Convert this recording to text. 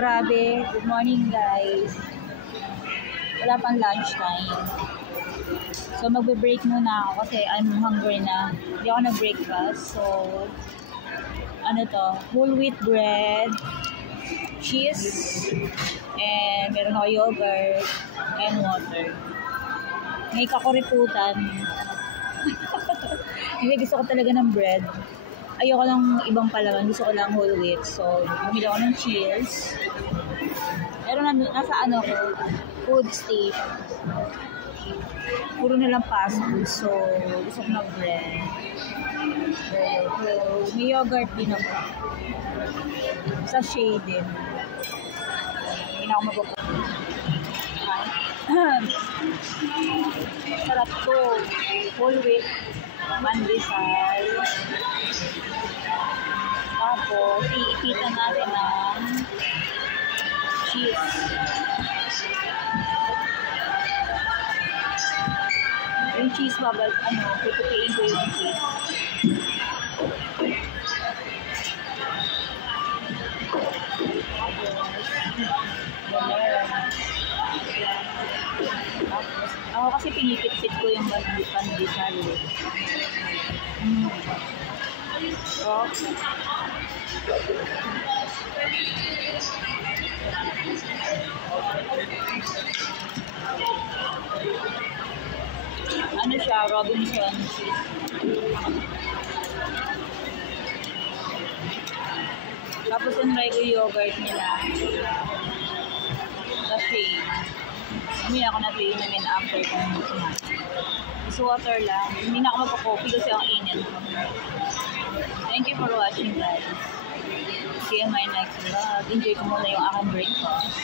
Grabe, good morning guys. Wala pang lunch time. So magbe-break muna ako kasi I'm hungry na. Hindi ako nag-breakfast. So, ano to? Whole wheat bread, cheese, and meron ako yogurt, and water. May kakuriputan. Hindi, gusto ko talaga ng bread. Ayoko lang ibang palaman. Gusto ko lang whole wheat. So, bumili ako ng cheese. Pero nasa ano ko, food station. Puro na lang fast food. So, gusto ko ng bread. So, may yogurt din ako. Sachet din. Hindi na ako magpupunta. Sarap to. Whole wheat. Mandesal. Tapos, iipitan natin ng cheese. Yung cheese bubble, pipitiin ko yung cheese. Ako kasi pinipit-pit ko yung pandesal. So, ano siya, Robinson cheese. Tapos unray ko yogurt nila. Kasi, hindi ako na ito inumin after kung kumain. Just water lang. Hindi na ako magpa-coffee kasi ang init. Thank you for watching guys. See you in my next vlog. Enjoy ko muna yung aking breakfast.